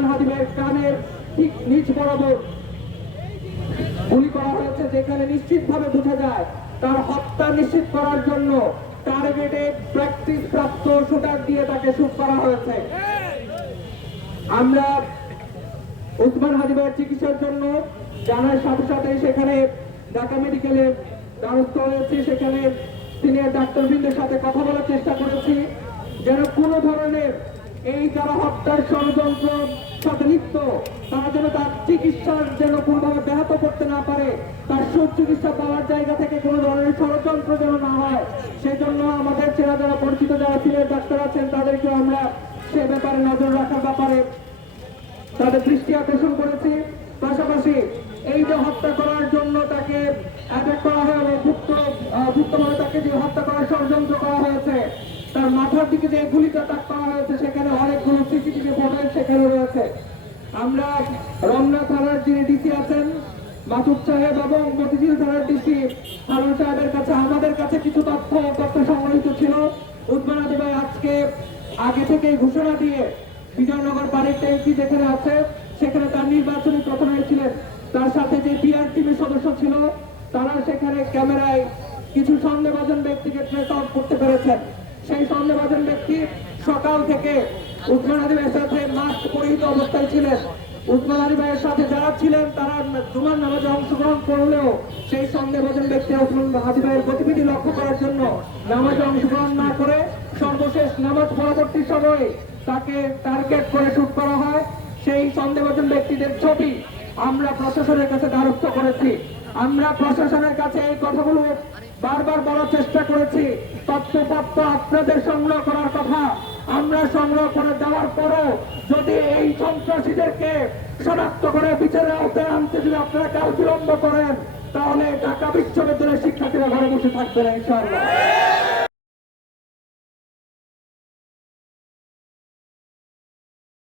উসমান হাদিবের কানের ঠিক নিচ বরাবর গুলি করা হয়েছে, যেখানে নিশ্চিতভাবে বোঝা যায় তার হত্যা নিশ্চিত করার জন্য টার্গেটেড প্র্যাকটিস প্রাপ্ত শুটার দিয়ে তাকে শুট করা হয়েছে। আমরা উসমান হাদিবের চিকিৎসার জন্য জানার সাথে সাথে সেখানে ঢাকা মেডিকেলে দ্বারস্থ হয়েছি। সেখানে সিনিয়র ডাক্তারবৃন্দের সাথে কথা বলার চেষ্টা করেছি যেন কোনো ধরনের এই যারা হত্যার ষড়যন্ত্র সাথে লিপ্ত তারা যেন তার চিকিৎসার যেন কোনোভাবে ব্যাহত করতে না পারে, তার সুচিকিৎসা পাওয়ার জায়গা থেকে কোনো ধরনের ষড়যন্ত্র যেন না হয়, সেজন্য আমাদের চেনা যারা পরিচিত যারা সিনিয়র ডাক্তার আছেন তাদেরকে আমরা সে ব্যাপারে নজর রাখার ব্যাপারে তাদের দৃষ্টি আকর্ষণ করেছি। পাশাপাশি এই যে হত্যা করার জন্য তাকে অ্যাটাক করা হলো, গুপ্তভাবে তাকে যে হত্যা করার ষড়যন্ত্র করা হয়েছে, তার মাথার দিকে যে গুলিটা তাক করা হয়েছে সেখানে অনেকগুলো সিসিটিভি ফুটেজ সেখানে রয়েছে। আমরা রমনা থানার যিনি ডিসি আছেন মাসুদ সাহেব এবং মতিঝিল থানার ডিসি হারুন সাহেবের কাছে আমাদের কাছে কিছু তথ্য সংগ্রহিত ছিল। উসমান হাদি ভাই আজকে আগে থেকে ঘোষণা দিয়ে বিজয়নগর বাড়ির ট্যাঙ্কি যেখানে আছে সেখানে তার নির্বাচনী প্রথমে ছিলেন, তার সাথে যে পিআর টিমের সদস্য ছিল তারা সেখানে ক্যামেরায় কিছু সন্দেহভাজন ব্যক্তিকে ট্রেস আউট করতে পেরেছেন। সেই সন্দেহভাজন ব্যক্তি সকাল থেকে উসমান হাদি ভাইয়ের সাথে মাস্ক পরিহিত অবস্থায় ছিলেন। উসমান হাদি ভাইয়ের সাথে যারা ছিলেন তারা জুমার নামাজে অংশগ্রহণ করলেও সেই সন্দেহভাজন ব্যক্তি উসমান হাদি ভাইয়ের গতিবিধি লক্ষ্য করার জন্য নামাজে অংশগ্রহণ না করে সর্বশেষ নামাজ পরবর্তী সময়ে তাকে টার্গেট করে শুট করা হয়। সেই সন্দেহভাজন ব্যক্তিদের ছবি আমরা প্রশাসনের কাছে দ্বারস্থ করেছি। আমরা প্রশাসনের কাছে এই কথাগুলো বারবার বলার চেষ্টা করেছি। তথ্যপত্র আপনাদের সংগ্রহ করার কথা, আমরা সংগ্রহ করে দেওয়ার পরও যদি এই সন্ত্রাসীদেরকে শনাক্ত করে বিচারের আওতায় আনতে যদি আপনারা কাল বিলম্ব করেন তাহলে ঢাকা বিশ্ববিদ্যালয়ের শিক্ষার্থীরা ঘরে বসে থাকবে না ইনশাআল্লাহ।